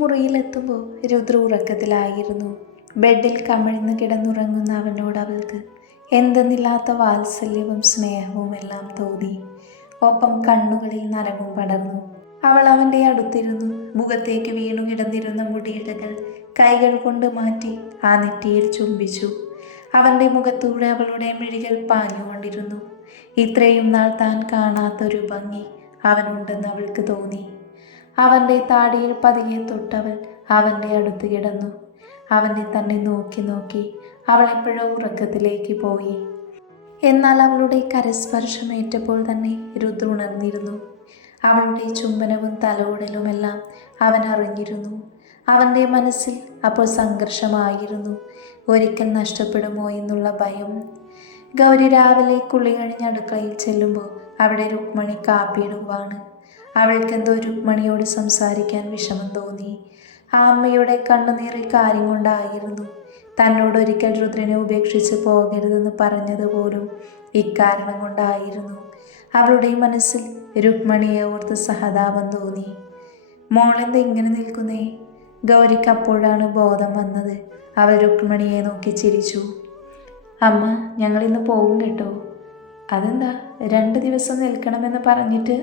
മുറിയിലെത്തുമ്പോൾ രുദ്ര ഉറക്കത്തിലായിരുന്നു. ബെഡിൽ കമിഴ്ന്ന് കിടന്നുറങ്ങുന്ന അവനോട് അവൾക്ക് എന്തെന്നില്ലാത്ത വാത്സല്യവും സ്നേഹവും എല്ലാം തോന്നി. ഒപ്പം കണ്ണുകളിൽ നനവും പടർന്നു. അവൾ അവൻ്റെ അടുത്തിരുന്നു. മുഖത്തേക്ക് വീണു കിടന്നിരുന്ന മുടിയിഴകൾ കൈകൾ കൊണ്ട് മാറ്റി ആ നെറ്റിയിൽ ചുംബിച്ചു. അവൻ്റെ മുഖത്തൂടെ അവളുടെ മിഴികൾ പാഞ്ഞുകൊണ്ടിരുന്നു. ഇത്രയും നാൾ താൻ കാണാത്തൊരു ഭംഗി അവനുണ്ടെന്ന് അവൾക്ക് തോന്നി. അവൻ്റെ താടിയിൽ പതിയെ തൊട്ടവൾ അവൻ്റെ അടുത്ത് കിടന്നു. അവനെ തന്നെ നോക്കി നോക്കി അവൾ എപ്പോഴോ ഉറക്കത്തിലേക്ക് പോയി. എന്നാൽ അവളുടെ കരസ്പർശമേറ്റപ്പോൾ തന്നെ രുദ്ര ഉണർന്നിരുന്നു. അവളുടെ ചുംബനവും തലോടലുമെല്ലാം അവൻ അറിഞ്ഞിരുന്നു. അവൻ്റെ മനസ്സിൽ അപ്പോൾ സംഘർഷമായിരുന്നു. ഒരിക്കൽ നഷ്ടപ്പെടുമോ എന്നുള്ള ഭയം. ഗൗരി രാവിലെ കുളി കഴിഞ്ഞ് അടുക്കളയിൽ ചെല്ലുമ്പോൾ അവിടെ രുക്മണി കാപ്പിയിടുവാണ്. അവൾക്കെന്തോ രുക്മണിയോട് സംസാരിക്കാൻ വിഷമം തോന്നി. ആ അമ്മയുടെ കണ്ണുനീറിൽ കാര്യം കൊണ്ടായിരുന്നു. തന്നോടൊരിക്കൽ രുദ്രനെ ഉപേക്ഷിച്ച് പോകരുതെന്ന് പറഞ്ഞതുപോലും ഇക്കാരണം കൊണ്ടായിരുന്നു. അവളുടെ മനസ്സിൽ രുക്മണിയെ ഓർത്ത് സഹതാപം തോന്നി. മോളെന്താ ഇങ്ങനെ നിൽക്കുന്നേ? ഗൗരിക്ക് അപ്പോഴാണ് ബോധം വന്നത്. അവൾ രുക്മണിയെ നോക്കി ചിരിച്ചു. അമ്മ, ഞങ്ങളിന്ന് പോകും കേട്ടോ. അതെന്താ 2 ദിവസം നിൽക്കണമെന്ന് പറഞ്ഞിട്ട്?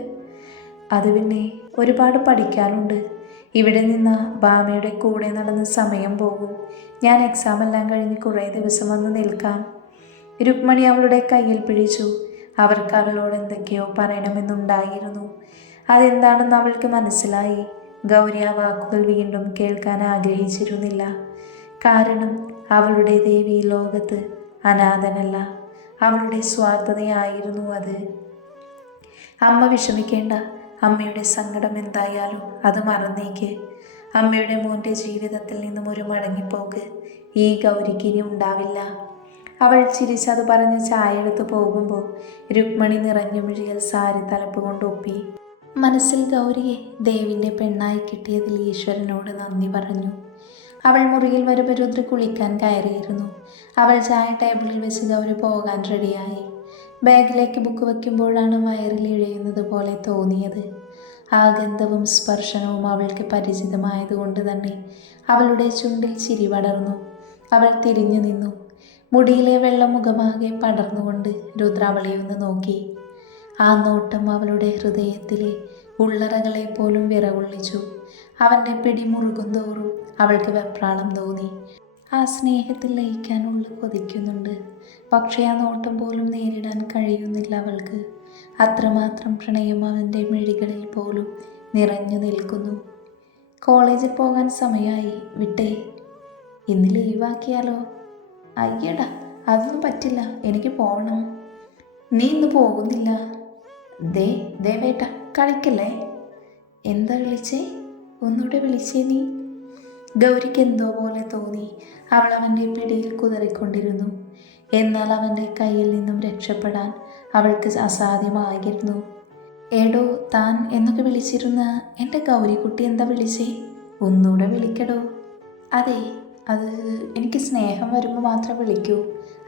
അത് പിന്നെ ഒരുപാട് പഠിക്കാനുണ്ട്. ഇവിടെ നിന്ന് ബാമയുടെ കൂടെ നടന്ന് സമയം പോകും. ഞാൻ എക്സാം എല്ലാം കഴിഞ്ഞ് കുറേ ദിവസം വന്ന് നിൽക്കാം. രുക്മണി അവളുടെ കയ്യിൽ പിടിച്ചു. അവർക്ക് അവളോട് എന്തൊക്കെയോ പറയണമെന്നുണ്ടായിരുന്നു. അതെന്താണെന്ന് അവൾക്ക് മനസ്സിലായി. ഗൗരി ആ വാക്കുകൾ വീണ്ടും കേൾക്കാൻ ആഗ്രഹിച്ചിരുന്നില്ല. കാരണം അവളുടെ ദേവി ലോകത്ത് അനാഥനല്ല. അവളുടെ സ്വാർത്ഥതയായിരുന്നു അത്. അമ്മ വിഷമിക്കേണ്ട. അമ്മയുടെ സങ്കടം എന്തായാലും അത് മറന്നേക്ക്. അമ്മയുടെ മോൻ്റെ ജീവിതത്തിൽ നിന്നും ഒരു മടങ്ങിപ്പോക്ക് ഈ ഗൗരിക്ക് ഇനി ഉണ്ടാവില്ല. അവൾ ചിരിച്ചത് പറഞ്ഞ് ചായ എടുത്ത് പോകുമ്പോൾ രുക്മണി നിറഞ്ഞു മിഴികൾ സാരി തലപ്പ് കൊണ്ടൊപ്പി. മനസ്സിൽ ഗൗരിയെ ദേവിൻ്റെ പെണ്ണായി കിട്ടിയതിൽ ഈശ്വരനോട് നന്ദി പറഞ്ഞു. അവൾ മുറിയിൽ വരുമ്പോൾ രുദ്ര കുളിക്കാൻ കയറിയിരുന്നു. അവൾ ചായ ടേബിളിൽ വെച്ച് ഗൗരി പോകാൻ റെഡിയായി. ബാഗിലേക്ക് ബുക്ക് വയ്ക്കുമ്പോഴാണ് വയറിൽ ഇഴയുന്നത് പോലെ തോന്നിയത്. ആ ഗന്ധവും സ്പർശനവും അവൾക്ക് പരിചിതമായതുകൊണ്ട് തന്നെ അവളുടെ ചുണ്ടിൽ ചിരി പടർന്നു. അവൾ തിരിഞ്ഞു നിന്നു. മുടിയിലെ വെള്ളം മുഖമാകെ പടർന്നുകൊണ്ട് രുദ്ര അവളെ ഒന്ന് നോക്കി. ആ നോട്ടം അവളുടെ ഹൃദയത്തിലെ ഉള്ളറകളെ പോലും വിറകൊള്ളിച്ചു. അവൻ്റെ പിടി മുറുകും തോറും അവൾക്ക് വെപ്രാളം തോന്നി. ആ സ്നേഹത്തിൽ ലയിക്കാനുള്ള കൊതിക്കുന്നുണ്ട്. പക്ഷേ ആ നോട്ടം പോലും നേരിടാൻ കഴിയുന്നില്ല അവൾക്ക്. അത്രമാത്രം പ്രണയം അവൻ്റെ മിഴികളിൽ പോലും നിറഞ്ഞു നിൽക്കുന്നു. കോളേജിൽ പോകാൻ സമയമായി, വിട്ടേ. ഇന്ന് ലീവാക്കിയാലോ? അയ്യടാ, അതൊന്നും പറ്റില്ല, എനിക്ക് പോകണം. നീ ഇന്ന് പോകുന്നില്ല? ദേവേട്ട കളിക്കല്ലേ. എന്താ വിളിച്ചേ? ഒന്നുകൂടെ വിളിച്ചേ നീ. ഗൗരിക്ക് എന്തോ പോലെ തോന്നി. അവൾ അവൻ്റെ പിടിയിൽ കുതറിക്കൊണ്ടിരുന്നു. എന്നാൽ അവൻ്റെ കയ്യിൽ നിന്നും രക്ഷപ്പെടാൻ അവൾക്ക് അസാധ്യമായിരുന്നു. എടോ താൻ എന്നൊക്കെ വിളിച്ചിരുന്ന എൻ്റെ ഗൗരിക്കുട്ടി എന്താ വിളിച്ചേ? ഒന്നുകൂടെ വിളിക്കടോ. അതെ, അത് എനിക്ക് സ്നേഹം വരുമ്പോൾ മാത്രം വിളിക്കൂ.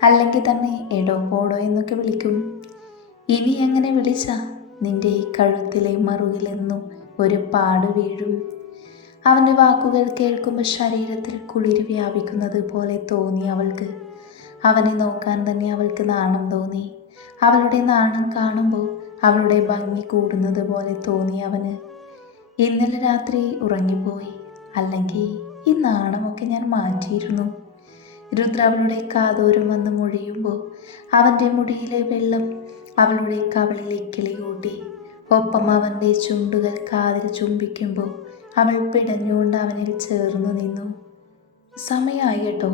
അല്ലെങ്കിൽ തന്നെ എടോ പോടോ എന്നൊക്കെ വിളിക്കും. ഇനി എങ്ങനെ വിളിച്ച നിൻ്റെ ഈ കഴുത്തിലെ മറുകിലെന്നും ഒരു പാട് വീഴും. അവൻ്റെ വാക്കുകൾ കേൾക്കുമ്പോൾ ശരീരത്തിൽ കുളിര് വ്യാപിക്കുന്നത് പോലെ തോന്നി അവൾക്ക്. അവനെ നോക്കാൻ തന്നെ അവൾക്ക് നാണം തോന്നി. അവളുടെ നാണം കാണുമ്പോൾ അവളുടെ ഭംഗി കൂടുന്നത് പോലെ തോന്നി അവന്. ഇന്നലെ രാത്രി ഉറങ്ങിപ്പോയി, അല്ലെങ്കിൽ ഈ നാണമൊക്കെ ഞാൻ മാറ്റിയിരുന്നു. രുദ്ര അവളുടെ കാതോരം വന്ന് മൊഴിയുമ്പോൾ അവൻ്റെ മുടിയിലെ വെള്ളം അവളുടെ കവളിലെ കിളി കൂട്ടി. ഒപ്പം അവൻ്റെ ചുണ്ടുകൾ കാതിൽ ചുംബിക്കുമ്പോൾ അവൾ പിടഞ്ഞുകൊണ്ട് അവനിൽ ചേർന്നു നിന്നു. സമയമായി കേട്ടോ,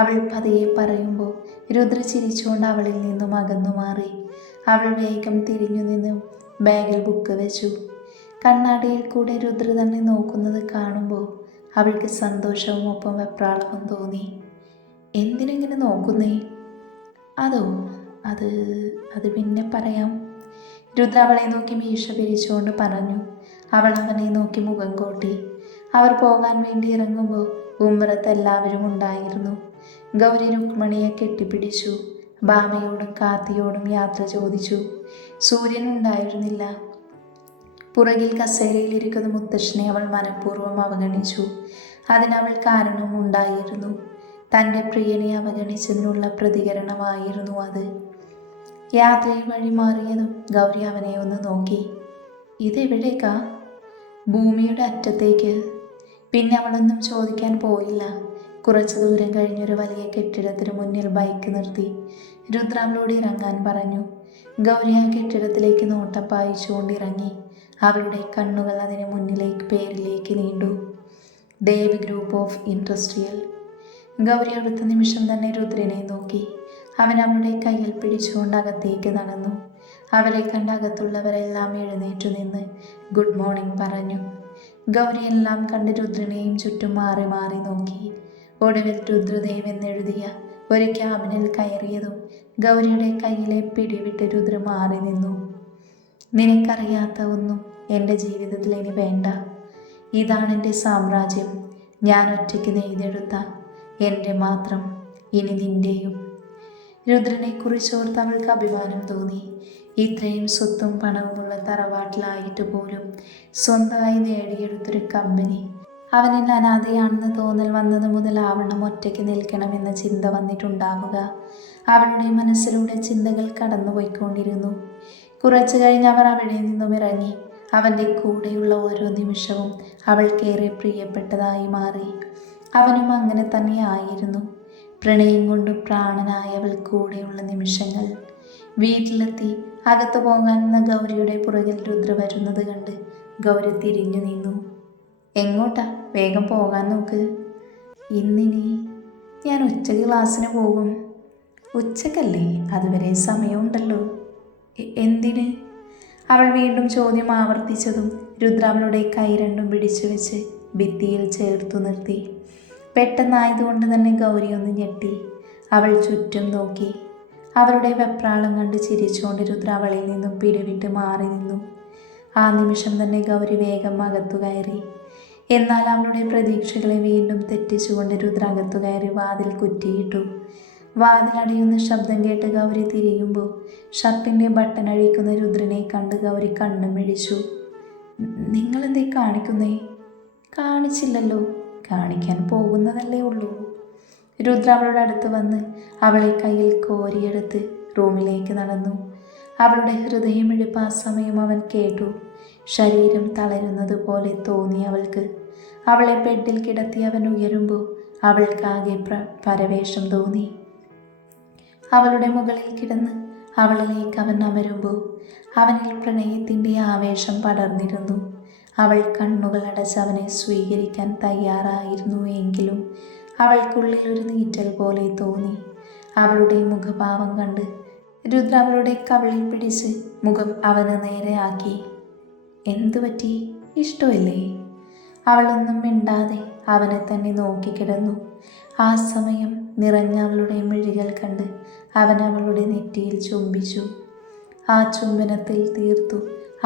അവൾ പതിയെ പറയുമ്പോൾ രുദ്ര ചിരിച്ചുകൊണ്ട് അവളിൽ നിന്നും അകന്നു മാറി. അവൾ വേഗം തിരിഞ്ഞു നിന്നും ബാഗിൽ ബുക്ക് വെച്ചു. കണ്ണാടിയിൽ കൂടെ രുദ്ര തന്നെ നോക്കുന്നത് കാണുമ്പോൾ അവൾക്ക് സന്തോഷവും ഒപ്പം വെപ്രാളവും തോന്നി. എന്തിനെങ്ങനെ നോക്കുന്നേ? അതോ അത് പിന്നെ പറയാം. രുദ്ര അവളെ നോക്കി മീശ പിരിച്ചുകൊണ്ട് പറഞ്ഞു. അവൾ അവനെ നോക്കി മുഖം കോട്ടി. അവർ പോകാൻ വേണ്ടി ഇറങ്ങുമ്പോൾ ഉമ്മറത്ത് എല്ലാവരും ഉണ്ടായിരുന്നു. ഗൗരി രുക്മണിയെ കെട്ടിപ്പിടിച്ചു. ബാമയോടും കാത്തിയോടും യാത്ര ചോദിച്ചു. സൂര്യൻ ഉണ്ടായിരുന്നില്ല. പുറകിൽ കസേരയിലിരിക്കുന്ന മുത്തശ്ശനെ അവൾ മനഃപൂർവ്വം അവഗണിച്ചു. അതിനവൾ കാരണവും ഉണ്ടായിരുന്നു. തൻ്റെ പ്രിയനെ അവഗണിച്ചതിനുള്ള പ്രതികരണമായിരുന്നു അത്. യാത്രയിൽ വഴി മാറിയതും ഗൗരി അവനെ ഒന്ന് നോക്കി. ഇതെവിടേക്കാ? ഭൂമിയുടെ അറ്റത്തേക്ക്. പിന്നെ അവളൊന്നും ചോദിക്കാൻ പോയില്ല. കുറച്ചു ദൂരം കഴിഞ്ഞൊരു വലിയ കെട്ടിടത്തിന് മുന്നിൽ ബൈക്ക് നിർത്തി. രുദ്ര അവളോട് ഇറങ്ങാൻ പറഞ്ഞു. ഗൗരി ആ കെട്ടിടത്തിലേക്ക് നോട്ടം പായിച്ചുകൊണ്ടിറങ്ങി. അവളുടെ കണ്ണുകൾ അതിന് മുന്നിലേക്ക് പേരിലേക്ക് നീണ്ടു. Dev group of industrial. Gauri അടുത്ത നിമിഷം തന്നെ രുദ്രനെ നോക്കി. അവൻ അവളുടെ കയ്യിൽ പിടിച്ചുകൊണ്ട് അകത്തേക്ക് നടന്നു. അവരെ കണ്ട അകത്തുള്ളവരെല്ലാം എഴുന്നേറ്റു നിന്ന് ഗുഡ് മോർണിംഗ് പറഞ്ഞു. ഗൗരി എല്ലാം കണ്ട് രുദ്രനെയും ചുറ്റും മാറി മാറി നോക്കി. ഒടുവിൽ രുദ്രദേവ് എന്നെഴുതിയ ഒരു ക്യാബിനിൽ കയറിയതും ഗൗരിയുടെ കയ്യിലെ പിടിവിട്ട് രുദ്ര മാറി നിന്നു. നിനക്കറിയാത്ത ഒന്നും എൻ്റെ ജീവിതത്തിൽ ഇനി വേണ്ട. ഇതാണ് എൻ്റെ സാമ്രാജ്യം. ഞാൻ ഒറ്റയ്ക്ക് നെയ്തെടുത്ത എൻ്റെ മാത്രം, ഇനി നിൻ്റെയും. രുദ്രനെക്കുറിച്ചോർത്ത് അവൾക്ക് അഭിമാനം തോന്നി. ഇത്രയും സ്വത്തും പണവുമുള്ള തറവാട്ടിലായിട്ട് പോലും സ്വന്തമായി നേടിയെടുത്തൊരു കമ്പനി. അവനിൽ അനാഥയാണെന്ന് തോന്നൽ വന്നത് മുതൽ ആവണം ഒറ്റയ്ക്ക് നിൽക്കണമെന്ന ചിന്ത വന്നിട്ടുണ്ടാവുക. അവളുടെ മനസ്സിലൂടെ ചിന്തകൾ കടന്നുപോയിക്കൊണ്ടിരുന്നു. കുറച്ചു കഴിഞ്ഞ് അവർ അവിടെ നിന്നും ഇറങ്ങി. അവൻ്റെ കൂടെയുള്ള ഓരോ നിമിഷവും അവൾക്കേറെ പ്രിയപ്പെട്ടതായി മാറി. അവനും അങ്ങനെ തന്നെ ആയിരുന്നു. പ്രണയം കൊണ്ട് പ്രാണനായ അവൾ കൂടെയുള്ള നിമിഷങ്ങൾ. വീട്ടിലെത്തി അകത്ത് പോകാനെന്ന ഗൗരിയുടെ പുറകിൽ രുദ്ര വരുന്നത് കണ്ട് ഗൗരി തിരിഞ്ഞു നിന്നു. എങ്ങോട്ടാ? വേഗം പോകാൻ നോക്ക്. ഇന്നിനി ഞാൻ ഉച്ചയ്ക്ക് ക്ലാസ്സിന് പോകും. ഉച്ചക്കല്ലേ? അതുവരെ സമയമുണ്ടല്ലോ. എന്തിന്? അവൾ വീണ്ടും ചോദ്യം ആവർത്തിച്ചതും രുദ്ര അവളുടെ കൈ രണ്ടും പിടിച്ചു വെച്ച് ഭിത്തിയിൽ ചേർത്തു നിർത്തി. പെട്ടെന്നായതുകൊണ്ട് തന്നെ ഗൗരി ഒന്ന് ഞെട്ടി. അവൾ ചുറ്റും നോക്കി. അവളുടെ വെപ്രാളം കണ്ട് ചിരിച്ചുകൊണ്ട് രുദ്ര അവളിൽ നിന്നും പിടിവിട്ട് മാറി നിന്നു. ആ നിമിഷം തന്നെ ഗൗരി വേഗം അകത്തു കയറി. എന്നാൽ അവളുടെ പ്രതീക്ഷകളെ വീണ്ടും തെറ്റിച്ചുകൊണ്ട് രുദ്ര അകത്തു കയറി വാതിൽ കുറ്റിയിട്ടു. വാതിലടയുന്ന ശബ്ദം കേട്ട് ഗൗരി തിരിയുമ്പോൾ ഷർട്ടിൻ്റെ ബട്ടൺ അഴിക്കുന്ന രുദ്രനെ കണ്ട് ഗൗരി കണ്ണും മിഴിച്ചു. നിങ്ങളെന്തേ കാണിക്കുന്നേ? കാണിച്ചില്ലല്ലോ, കാണിക്കാൻ പോകുന്നതല്ലേ ഉള്ളൂ. രുദ്ര അവളുടെ അടുത്ത് വന്ന് അവളെ കയ്യിൽ കോരിയെടുത്ത് റൂമിലേക്ക് നടന്നു. അവളുടെ ഹൃദയമിടിപ്പ് ആ സമയം അവൻ കേട്ടു. ശരീരം തളരുന്നത് പോലെ തോന്നി അവൾക്ക്. അവളെ ബെഡിൽ കിടത്തി അവൻ ഉയരുമ്പോൾ അവൾക്കാകെ പരവേശം തോന്നി. അവളുടെ മുകളിൽ കിടന്ന് അവളിലേക്ക് അവൻ അമരുമ്പോൾ അവനിൽ പ്രണയത്തിൻ്റെ ആവേശം പടർന്നിരുന്നു. അവൾ കണ്ണുകൾ അടച്ച് അവനെ സ്വീകരിക്കാൻ തയ്യാറായിരുന്നു. എങ്കിലും അവൾക്കുള്ളിൽ ഒരു നീറ്റൽ പോലെ തോന്നി. അവളുടെ മുഖഭാവം കണ്ട് രുദ്ര അവളുടെ കവിളിൽ പിടിച്ച് മുഖം അവന് നേരെ ആക്കി. എന്തു പറ്റി? ഇഷ്ടമില്ലേ? അവളൊന്നും മിണ്ടാതെ അവനെ തന്നെ നോക്കിക്കിടന്നു. ആ സമയം നിറഞ്ഞ അവളുടെ മിഴികൾ കണ്ട് അവൻ അവളുടെ നെറ്റിയിൽ ചുംബിച്ചു. ആ ചുംബനത്തിൽ തീർത്തു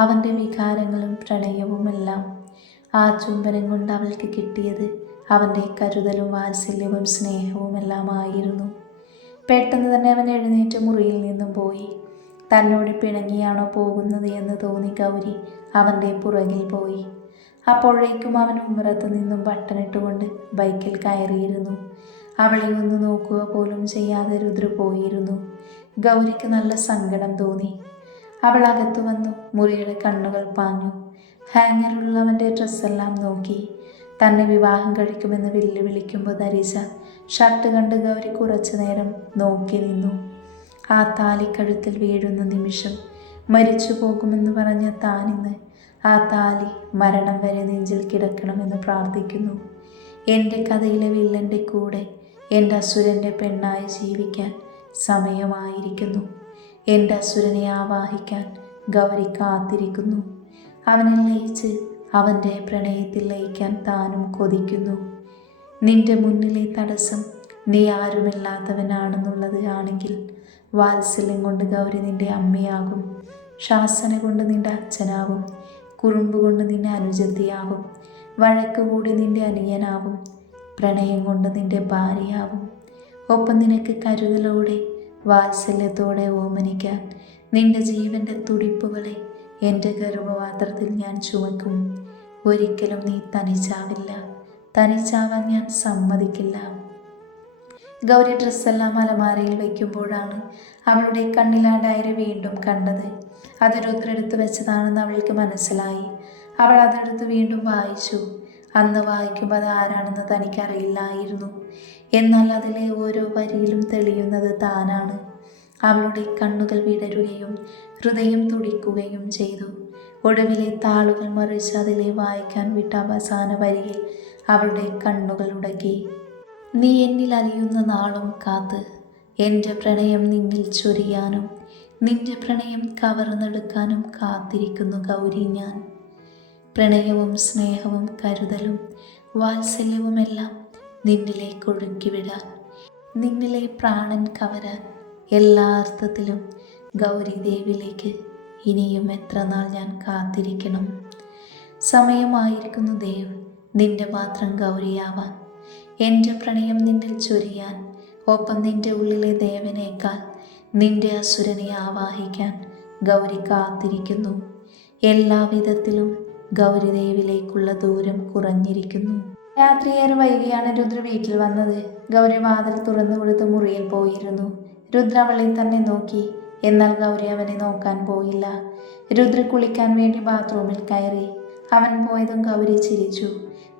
അവൻ്റെ വികാരങ്ങളും പ്രണയവുമെല്ലാം. ആ ചുംബനം കൊണ്ട് അവൾക്ക് കിട്ടിയത് അവൻ്റെ കരുതലും വാത്സല്യവും സ്നേഹവുമെല്ലാം ആയിരുന്നു. പെട്ടെന്ന് തന്നെ അവൻ എഴുന്നേറ്റ് മുറിയിൽ നിന്നും പോയി. തന്നോട് പിണങ്ങിയാണോ പോകുന്നത് എന്ന് തോന്നി ഗൗരി അവൻ്റെ പുറകിൽ പോയി. അപ്പോഴേക്കും അവൻ ഉമ്മറത്ത് നിന്നും ബട്ടണിട്ടുകൊണ്ട് ബൈക്കിൽ കയറിയിരുന്നു. അവളെ ഒന്ന് നോക്കുക പോലും ചെയ്യാതെ രുദ്ര പോയിരുന്നു. ഗൗരിക്ക് നല്ല സങ്കടം തോന്നി. അവൾ അകത്തു വന്നു മുറിയുടെ കണ്ണുകൾ പാഞ്ഞു. ഹാങ്ങറിലുള്ള അവൻ്റെ ഡ്രസ്സെല്ലാം നോക്കി. തന്നെ വിവാഹം കഴിക്കുമെന്ന് വെല്ലുവിളിക്കുമ്പോൾ ധരിച്ച ഷർട്ട് കണ്ട് ഗൗരി കുറച്ചു നേരം നോക്കി നിന്നു. ആ താലിക്കഴുത്തിൽ വീഴുന്ന നിമിഷം മരിച്ചു പോകുമെന്ന് പറഞ്ഞ താനിന്ന് ആ താലി മരണം വരെ നെഞ്ചിൽ കിടക്കണമെന്ന് പ്രാർത്ഥിക്കുന്നു. എൻ്റെ കഥയിലെ വില്ലൻ്റെ കൂടെ എൻ്റെ അസുരൻ്റെ പെണ്ണായി ജീവിക്കാൻ സമയമായിരിക്കുന്നു. എൻ്റെ അസുരനെ ആവാഹിക്കാൻ ഗൗരി കാത്തിരിക്കുന്നു. അവനെ ലയിച്ച് അവൻ്റെ പ്രണയത്തിൽ ലയിക്കാൻ താനും കൊതിക്കുന്നു. നിന്റെ മുന്നിലെ തടസ്സം നീ ആരുമില്ലാത്തവനാണെന്നുള്ളത് ആണെങ്കിൽ വാത്സല്യം കൊണ്ട് ഗൗരി നിന്റെ അമ്മയാകും. ശാസന കൊണ്ട് നിന്റെ അച്ഛനാവും. കുറുമ്പ് കൊണ്ട് നിന്റെ അനുജത്തിയാവും. വഴക്ക് കൂടി നിന്റെ അനിയനാവും. പ്രണയം കൊണ്ട് നിന്റെ ഭാര്യയാവും. ഒപ്പം നിനക്ക് കരുതലോടെ വാത്സല്യത്തോടെ ഓമനിക്കാൻ നിന്റെ ജീവൻ്റെ തുടിപ്പുകളെ എൻ്റെ ഗർഭപാത്രത്തിൽ ഞാൻ ചുമക്കും. ഒരിക്കലും നീ തനിച്ചാവില്ല. തനിച്ചാവാൻ ഞാൻ സമ്മതിക്കില്ല. ഗൗരി ഡ്രസ്സെല്ലാം അലമാരയിൽ വയ്ക്കുമ്പോഴാണ് അവളുടെ കണ്ണിൽ ആ ഡയറി വീണ്ടും കണ്ടത്. അത് രുദ്രെടുത്ത് വെച്ചതാണെന്ന് അവൾക്ക് മനസ്സിലായി. അവൾ അതെടുത്ത് വീണ്ടും വായിച്ചു. അന്ന് വായിക്കുമ്പോൾ അത് ആരാണെന്ന് തനിക്കറിയില്ലായിരുന്നു. എന്നാൽ അതിലെ ഓരോ വരിയിലും തെളിയുന്നത് താനാണ്. അവളുടെ കണ്ണുകൾ വിടരുകയും ഹൃദയം തുടിക്കുകയും ചെയ്തു. ഒടുവിലെ താളുകൾ മറിച്ച് അതിലെ വായിക്കാൻ വിട്ട അവസാന വരിയിൽ അവളുടെ കണ്ണുകൾ ഉടക്കി. നീ എന്നിൽ അലിയുന്ന നാളും കാത്ത് എൻ്റെ പ്രണയം നിന്നിൽ ചൊരിയാനും നിന്റെ പ്രണയം കവർന്നെടുക്കാനും കാത്തിരിക്കുന്നു ഗൗരി ഞാൻ. പ്രണയവും സ്നേഹവും കരുതലും വാത്സല്യവുമെല്ലാം നിന്നിലേക്ക് ഒഴുക്കിവിടാൻ, നിന്നിലെ പ്രാണൻ കവരാൻ എല്ലാ അർത്ഥത്തിലും ഗൗരി ദേവിലേക്ക് ഇനിയും എത്ര നാൾ ഞാൻ കാത്തിരിക്കണം. സമയമായിരിക്കുന്നു ദേവ് നിന്റെ മാത്രം ഗൗരിയാവാൻ, എൻ്റെ പ്രണയം നിന്നിൽ ചൊരിയാൻ, ഒപ്പം നിന്റെ ഉള്ളിലെ ദേവനേക്കാൾ നിന്റെ അസുരനെ ആവാഹിക്കാൻ ഗൗരി കാത്തിരിക്കുന്നു. എല്ലാവിധത്തിലും ഗൗരിദേവിലേക്കുള്ള ദൂരം കുറഞ്ഞിരിക്കുന്നു. രാത്രിയേറെ വൈകിയാണ് രുദ്ര വീട്ടിൽ വന്നത്. ഗൗരി വാതിൽ തുറന്നു കൊടുത്ത് മുറിയിൽ പോയിരുന്നു. രുദ്ര അവളെ തന്നെ നോക്കി. എന്നാൽ ഗൗരി അവനെ നോക്കാൻ പോയില്ല. രുദ്ര കുളിക്കാൻ വേണ്ടി ബാത്റൂമിൽ കയറി. അവൻ പോയതും ഗൗരി ചിരിച്ചു.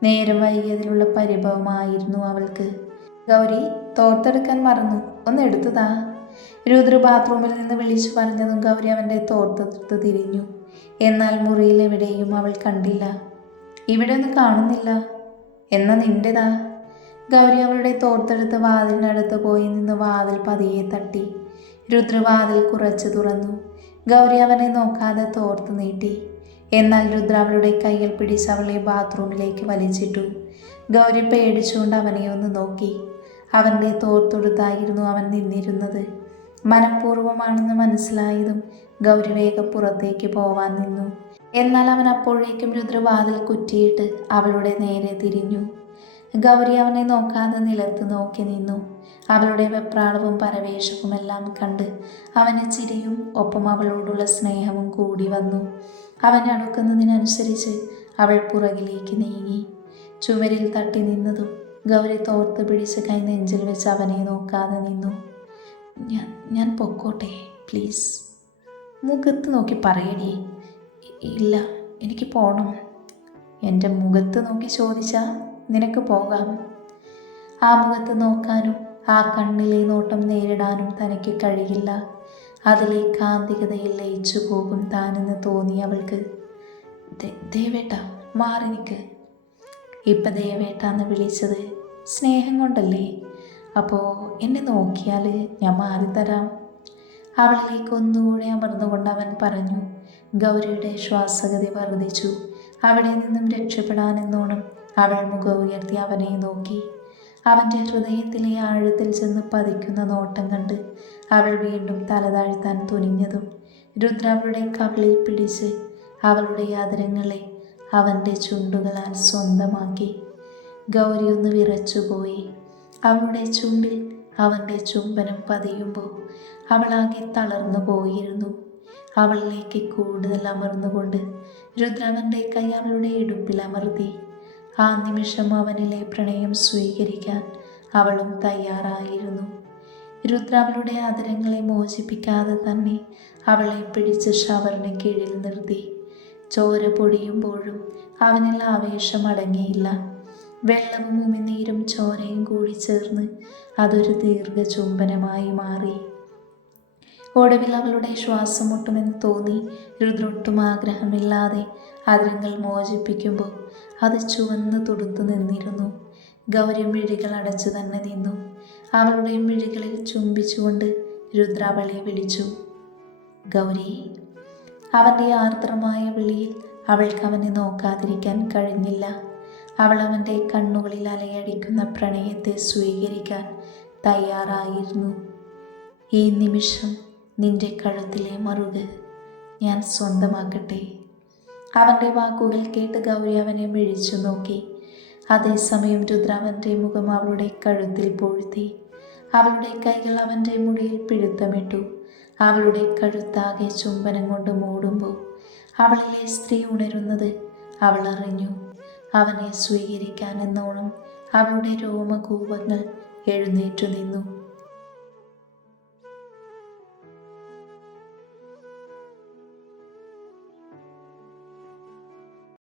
നേരം വൈകിയതിലുള്ള പരിഭവമായിരുന്നു അവൾക്ക്. ഗൗരി, തോർത്തെടുക്കാൻ മറന്നു, ഒന്ന് എടുത്തതാ. രുദ്ര ബാത്റൂമിൽ നിന്ന് വിളിച്ചു പറഞ്ഞതും ഗൗരി അവൻ്റെ തോർത്തെടുത്ത് തിരിഞ്ഞു. എന്നാൽ മുറിയിൽ എവിടെയും അവൾ കണ്ടില്ല. ഇവിടെ ഒന്നും കാണുന്നില്ല. എന്നാ നിന്റേതാ. ഗൗരി അവളുടെ തോർത്തെടുത്ത് വാതിലിനടുത്ത് പോയി നിന്ന് വാതിൽ പതിയെ തട്ടി. രുദ്ര വാതിൽ കുറച്ച് തുറന്നു. ഗൗരി അവനെ നോക്കാതെ തോർത്ത് നീട്ടി. എന്നാൽ രുദ്ര അവളുടെ കയ്യിൽ പിടിച്ച് അവളെ ബാത്റൂമിലേക്ക് വലിച്ചിട്ടു. ഗൗരി പേടിച്ചുകൊണ്ട് അവനെ ഒന്ന് നോക്കി. അവൻ്റെ തോർത്തെടുത്തായിരുന്നു അവൻ നിന്നിരുന്നത്. മനഃപൂർവ്വമാണെന്ന് മനസ്സിലായതും ഗൗരി വേഗം പുറത്തേക്ക് പോവാൻ നിന്നു. എന്നാൽ അവൻ അപ്പോഴേക്കും രുദ്ര വാതിൽ കുറ്റിയിട്ട് അവളുടെ നേരെ തിരിഞ്ഞു. ഗൗരി അവനെ നോക്കാതെ നിലത്ത് നോക്കി നിന്നു. അവളുടെ വെപ്രാളവും പരവേശവുമെല്ലാം കണ്ട് അവന് ചിരിയും ഒപ്പം അവളോടുള്ള സ്നേഹവും കൂടി വന്നു. അവൻ അടുക്കുന്നതിനനുസരിച്ച് അവൾ പുറകിലേക്ക് നീങ്ങി. ചുമരിൽ തട്ടി നിന്നതും ഗൗരി തോർത്ത് പിടിച്ച് കൈ നെഞ്ചിൽ വെച്ച് അവനെ നോക്കാതെ നിന്നു. ഞാൻ പൊക്കോട്ടെ പ്ലീസ്. മുഖത്ത് നോക്കി പറയടി. ഇല്ല, എനിക്ക് പോകണം. എൻ്റെ മുഖത്ത് നോക്കി ചോദിച്ചാൽ നിനക്ക് പോകാം. ആ മുഖത്ത് നോക്കാനും ആ കണ്ണിലെ നോട്ടം നേരിടാനും തനിക്ക് കഴിയില്ല. അതിലെ കാന്തികതയിൽ ലയിച്ചു പോകും താനെന്ന് തോന്നി അവൾക്ക്. ദേവേട്ട, മാറി നിൽക്ക്. ഇപ്പം ദേവേട്ടാന്ന് വിളിച്ചത് സ്നേഹം കൊണ്ടല്ലേ? അപ്പോൾ എന്നെ നോക്കിയാൽ ഞാൻ മാറിത്തരാം. അവളിലേക്ക് ഒന്നുകൂടെ അമർന്നുകൊണ്ട് അവൻ പറഞ്ഞു. ഗൗരിയുടെ ശ്വാസഗതി വർദ്ധിച്ചു. അവിടെ നിന്നും രക്ഷപ്പെടാനെന്നോണം അവൾ മുഖം ഉയർത്തി അവനെ നോക്കി. അവൻ്റെ ഹൃദയത്തിലെ ആഴത്തിൽ ചെന്ന് പതിക്കുന്ന നോട്ടം കണ്ട് അവൾ വീണ്ടും തലതാഴ്ത്താൻ തുനിഞ്ഞതും രുദ്ര അവളുടെ കവിളിൽ പിടിച്ച് അവളുടെ ആദരങ്ങളെ അവൻ്റെ ചുണ്ടുകളാൽ സ്വന്തമാക്കി. ഗൗരി ഒന്ന് വിറച്ചുപോയി. അവളുടെ ചുണ്ടിൽ അവൻ്റെ ചുംബനം പതിയുമ്പോൾ അവളാകെ തളർന്നു പോയിരുന്നു. അവളിലേക്ക് കൂടുതൽ അമർന്നുകൊണ്ട് രുദ്ര അവൻ്റെ കൈ അവളുടെ ഇടുപ്പിൽ അമർത്തി. ആ നിമിഷം അവനിലെ പ്രണയം സ്വീകരിക്കാൻ അവളും തയ്യാറായിരുന്നു. രുദ്ര അവളുടെ ആദരങ്ങളെ മോചിപ്പിക്കാതെ തന്നെ അവളെ പിടിച്ച് ഷവറിന് കീഴിൽ നിർത്തി. ചോര പൊടിയുമ്പോഴും അവനിൽ ആവേശം അടങ്ങിയില്ല. വെള്ളവും ഉമിനീരും ചോരയും കൂടി ചേർന്ന് അതൊരു ദീർഘചുംബനമായി മാറി. ഒടുവിൽ അവളുടെ ശ്വാസം മുട്ടുമെന്ന് തോന്നി രുദ്രൊട്ടും ആഗ്രഹമില്ലാതെ ആദരങ്ങൾ മോചിപ്പിക്കുമ്പോൾ അത് ചുവന്ന് തുടുത്തു നിന്നിരുന്നു. ഗൗരി മിഴികൾ അടച്ചു തന്നെ നിന്നു. അവളുടെ മിഴികളിൽ ചുംബിച്ചുകൊണ്ട് രുദ്ര അവളെ വിളിച്ചു. ഗൗരി. അവൻ്റെ ആർദ്രമായ വിളിയിൽ അവൾക്ക് അവനെ നോക്കാതിരിക്കാൻ കഴിഞ്ഞില്ല. അവൾ അവൻ്റെ കണ്ണുകളിൽ അലയടിക്കുന്ന പ്രണയത്തെ സ്വീകരിക്കാൻ തയ്യാറായിരുന്നു. ഈ നിമിഷം നിന്റെ കഴുത്തിലെ മറുക് ഞാൻ സ്വന്തമാക്കട്ടെ. അവൻ്റെ വാക്കുകൾ കേട്ട് ഗൗരി അവനെ മിഴിച്ചു നോക്കി. അതേസമയം രുദ്ര അവൻ്റെ മുഖം അവളുടെ കഴുത്തിൽ പൂഴ്ത്തി. അവളുടെ കൈകൾ അവൻ്റെ മുടിയിൽ പിടുത്തമിട്ടു. അവളുടെ കഴുത്താകെ ചുംബനം കൊണ്ട് മൂടുമ്പോൾ അവളിലെ സ്ത്രീ ഉണരുന്നത് അവൾ അറിഞ്ഞു. അവനെ സ്വീകരിക്കാൻ എന്നോണം അവളുടെ രോമകൂപങ്ങൾ എഴുന്നേറ്റു നിന്നു.